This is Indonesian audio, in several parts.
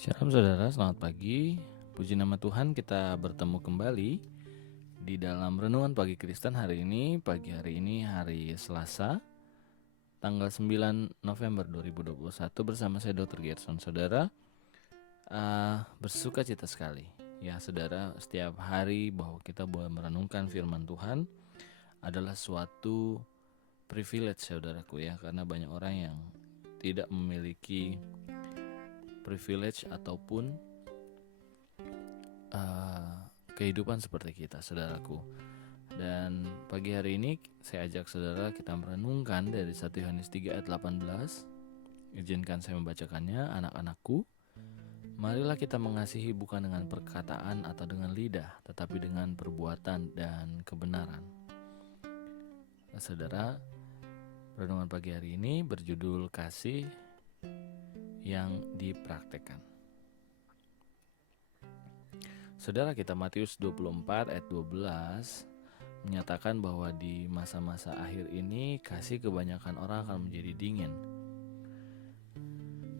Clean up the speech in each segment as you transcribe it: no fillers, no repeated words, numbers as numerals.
Shalom saudara, selamat pagi. Puji nama Tuhan, kita bertemu kembali di dalam Renungan Pagi Kristen hari ini. Pagi hari ini hari Selasa, tanggal 9 November 2021 bersama saya Dr. Gerson. Saudara, bersuka cita sekali ya saudara, setiap hari bahwa kita boleh merenungkan firman Tuhan adalah suatu privilege saudaraku ya, karena banyak orang yang tidak memiliki privilege ataupun kehidupan seperti kita saudaraku. Dan pagi hari ini saya ajak saudara kita merenungkan dari 1 Yohanes 3 ayat 18. Izinkan saya membacakannya. Anak-anakku, marilah kita mengasihi bukan dengan perkataan atau dengan lidah, tetapi dengan perbuatan dan kebenaran. Nah, saudara, renungan pagi hari ini berjudul kasih yang dipraktekkan. Saudara, kita Matius 24 ayat 12 menyatakan bahwa di masa-masa akhir ini kasih kebanyakan orang akan menjadi dingin.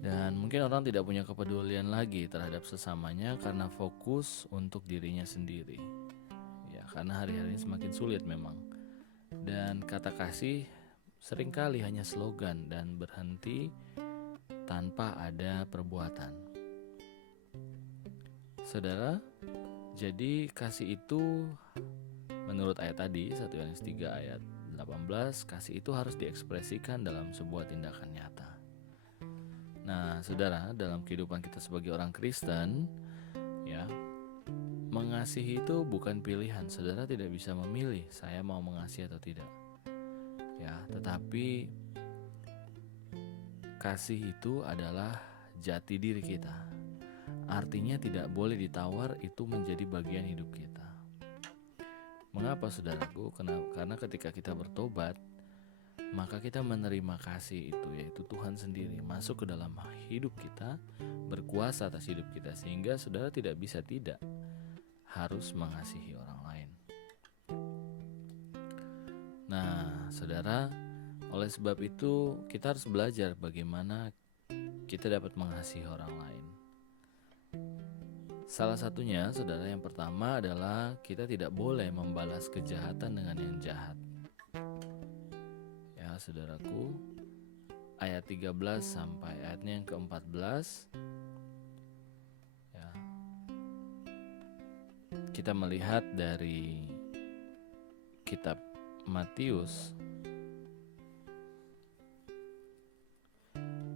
Dan mungkin orang tidak punya kepedulian lagi terhadap sesamanya karena fokus untuk dirinya sendiri. Ya, karena hari-hari ini semakin sulit memang. Dan kata kasih seringkali hanya slogan dan berhenti tanpa ada perbuatan. Saudara, jadi kasih itu menurut ayat tadi 1 Yohanes 3 ayat 18, kasih itu harus diekspresikan dalam sebuah tindakan nyata. Nah, saudara, dalam kehidupan kita sebagai orang Kristen, ya, mengasihi itu bukan pilihan. Saudara tidak bisa memilih saya mau mengasihi atau tidak. Ya, tetapi kasih itu adalah jati diri kita. Artinya tidak boleh ditawar, itu menjadi bagian hidup kita. Mengapa saudaraku? Karena ketika kita bertobat, maka kita menerima kasih itu, yaitu Tuhan sendiri masuk ke dalam hidup kita, berkuasa atas hidup kita, sehingga saudara tidak bisa tidak harus mengasihi orang lain. Nah, saudara, oleh sebab itu kita harus belajar bagaimana kita dapat mengasihi orang lain. Salah satunya, saudara, yang pertama adalah kita tidak boleh membalas kejahatan dengan yang jahat. Ya, saudaraku, ayat 13 sampai ayatnya yang ke-14, ya, kita melihat dari kitab Matius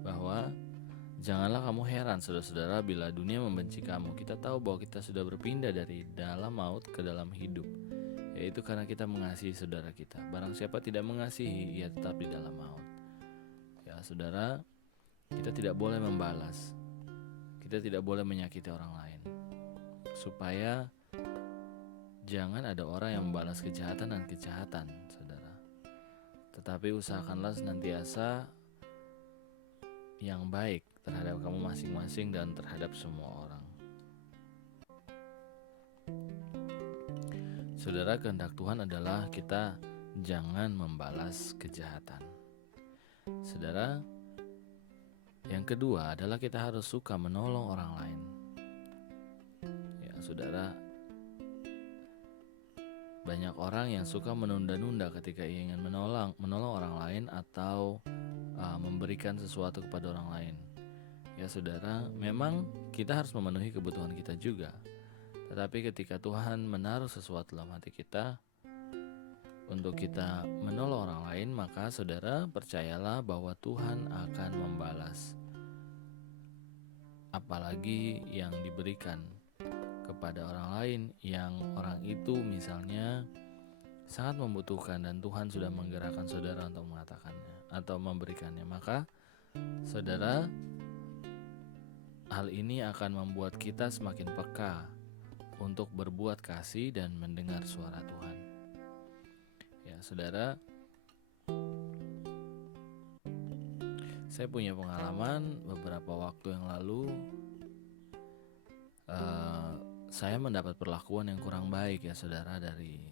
bahwa janganlah kamu heran saudara-saudara bila dunia membenci kamu. Kita tahu bahwa kita sudah berpindah dari dalam maut ke dalam hidup, yaitu karena kita mengasihi saudara kita. Barang siapa tidak mengasihi, ia tetap di dalam maut. Ya saudara, kita tidak boleh membalas, kita tidak boleh menyakiti orang lain, supaya jangan ada orang yang membalas kejahatan dan kejahatan, saudara. Tetapi usahakanlah senantiasa yang baik terhadap kamu masing-masing dan terhadap semua orang. Saudara, kehendak Tuhan adalah kita jangan membalas kejahatan. Saudara, yang kedua adalah kita harus suka menolong orang lain. Ya, saudara, banyak orang yang suka menunda-nunda ketika ingin menolong orang lain atau memberikan sesuatu kepada orang lain. Ya saudara, memang kita harus memenuhi kebutuhan kita juga. Tetapi ketika Tuhan menaruh sesuatu dalam hati kita untuk kita menolong orang lain, maka saudara percayalah bahwa Tuhan akan membalas. Apalagi yang diberikan kepada orang lain yang orang itu misalnya sangat membutuhkan dan Tuhan sudah menggerakkan saudara untuk mengatakannya atau memberikannya, maka saudara, hal ini akan membuat kita semakin peka untuk berbuat kasih dan mendengar suara Tuhan. Ya saudara, saya punya pengalaman beberapa waktu yang lalu. Saya mendapat perlakuan yang kurang baik ya saudara dari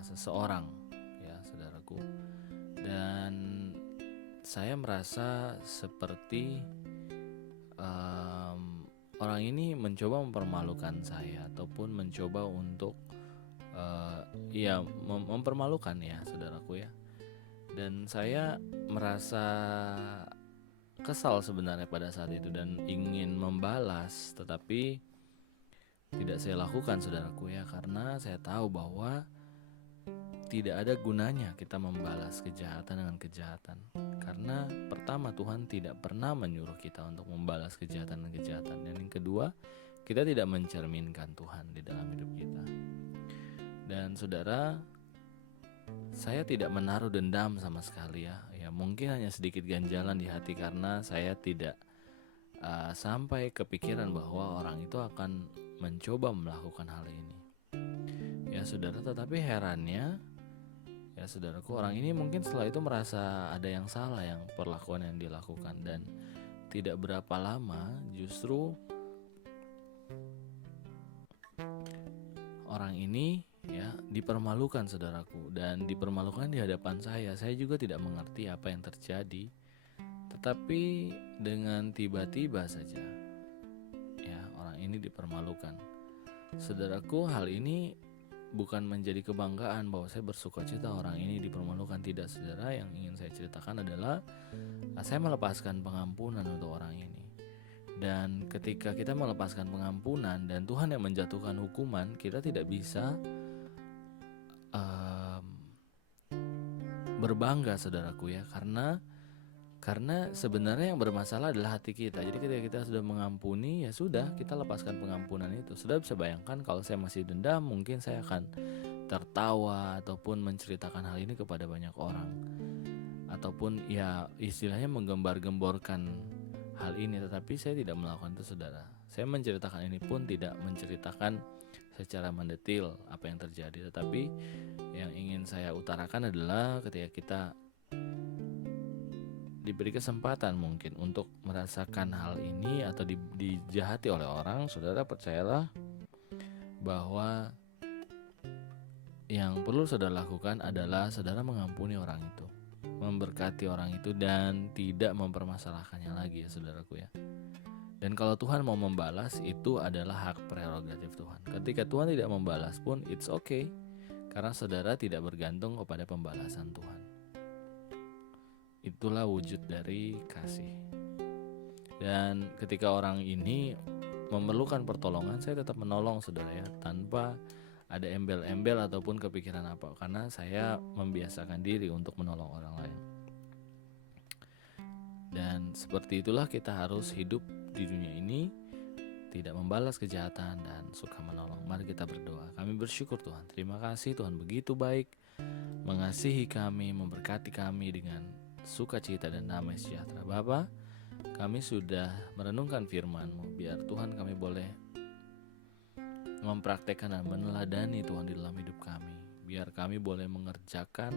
seseorang, ya saudaraku. Dan saya merasa seperti orang ini mencoba mempermalukan saya ataupun mencoba untuk mempermalukan ya saudaraku ya. Dan saya merasa kesal sebenarnya pada saat itu dan ingin membalas, tetapi tidak saya lakukan saudaraku ya, karena saya tahu bahwa tidak ada gunanya kita membalas kejahatan dengan kejahatan. Karena pertama, Tuhan tidak pernah menyuruh kita untuk membalas kejahatan dengan kejahatan. Dan yang kedua, kita tidak mencerminkan Tuhan di dalam hidup kita. Dan saudara, saya tidak menaruh dendam sama sekali ya. Ya mungkin hanya sedikit ganjalan di hati karena saya tidak sampai kepikiran bahwa orang itu akan mencoba melakukan hal ini. Ya saudara, tetapi herannya ya saudaraku, orang ini mungkin setelah itu merasa ada yang salah yang perlakuan yang dilakukan, dan tidak berapa lama justru orang ini ya dipermalukan saudaraku, dan dipermalukan di hadapan saya. Saya juga tidak mengerti apa yang terjadi, tetapi dengan tiba-tiba saja ya orang ini dipermalukan. Saudaraku, hal ini bukan menjadi kebanggaan bahwa saya bersukacita orang ini dipermalukan, tidak saudara. Yang ingin saya ceritakan adalah saya melepaskan pengampunan untuk orang ini. Dan ketika kita melepaskan pengampunan dan Tuhan yang menjatuhkan hukuman, kita tidak bisa berbangga saudaraku ya, karena sebenarnya yang bermasalah adalah hati kita. Jadi ketika kita sudah mengampuni, ya sudah, kita lepaskan pengampunan itu. Sudah bisa bayangkan kalau saya masih dendam, mungkin saya akan tertawa ataupun menceritakan hal ini kepada banyak orang, ataupun ya istilahnya menggembar-gemborkan hal ini. Tetapi saya tidak melakukan itu saudara. Saya menceritakan ini pun tidak menceritakan secara mendetil apa yang terjadi, tetapi yang ingin saya utarakan adalah ketika kita diberi kesempatan mungkin untuk merasakan hal ini atau dijahati oleh orang, saudara percayalah bahwa yang perlu saudara lakukan adalah saudara mengampuni orang itu, memberkati orang itu, dan tidak mempermasalahkannya lagi ya saudaraku ya. Dan kalau Tuhan mau membalas, itu adalah hak prerogatif Tuhan. Ketika Tuhan tidak membalas pun it's okay, karena saudara tidak bergantung kepada pembalasan Tuhan. Itulah wujud dari kasih. Dan ketika orang ini memerlukan pertolongan, saya tetap menolong saudara ya, tanpa ada embel-embel ataupun kepikiran apa, karena saya membiasakan diri untuk menolong orang lain. Dan seperti itulah kita harus hidup di dunia ini, tidak membalas kejahatan dan suka menolong. Mari kita berdoa. Kami bersyukur Tuhan, terima kasih Tuhan begitu baik, mengasihi kami, memberkati kami dengan sukacita dan damai sejahtera. Bapa, kami sudah merenungkan firman-Mu. Biar Tuhan kami boleh mempraktekkan dan meneladani Tuhan di dalam hidup kami. Biar kami boleh mengerjakan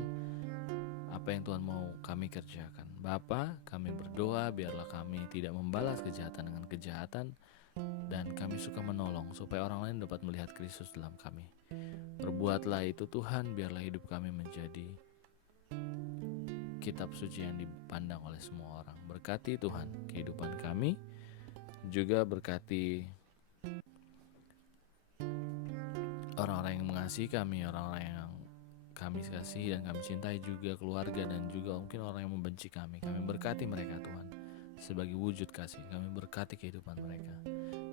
apa yang Tuhan mau kami kerjakan. Bapa, kami berdoa biarlah kami tidak membalas kejahatan dengan kejahatan, dan kami suka menolong supaya orang lain dapat melihat Kristus dalam kami. Perbuatlah itu Tuhan, biarlah hidup kami menjadi kitab suci yang dipandang oleh semua orang. Berkati Tuhan kehidupan kami, juga berkati orang-orang yang mengasihi kami, orang-orang yang kami kasihi dan kami cintai, juga keluarga dan juga mungkin orang yang membenci kami. Kami berkati mereka Tuhan sebagai wujud kasih. Kami berkati kehidupan mereka.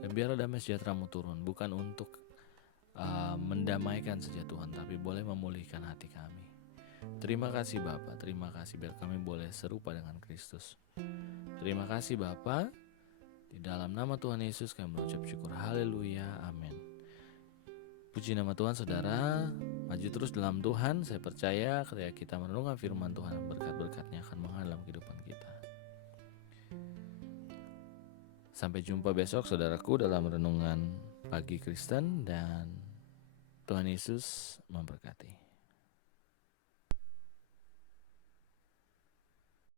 Dan biarlah damai sejahtera-Mu turun, bukan untuk mendamaikan saja Tuhan, tapi boleh memulihkan hati kami. Terima kasih Bapa, terima kasih biar kami boleh serupa dengan Kristus. Terima kasih Bapa, di dalam nama Tuhan Yesus kami mengucap syukur. Haleluya, amin. Puji nama Tuhan saudara, maju terus dalam Tuhan. Saya percaya ketika kita merenungkan firman Tuhan, berkat-berkatnya akan mengalir dalam kehidupan kita. Sampai jumpa besok saudaraku dalam renungan pagi Kristen, dan Tuhan Yesus memberkati.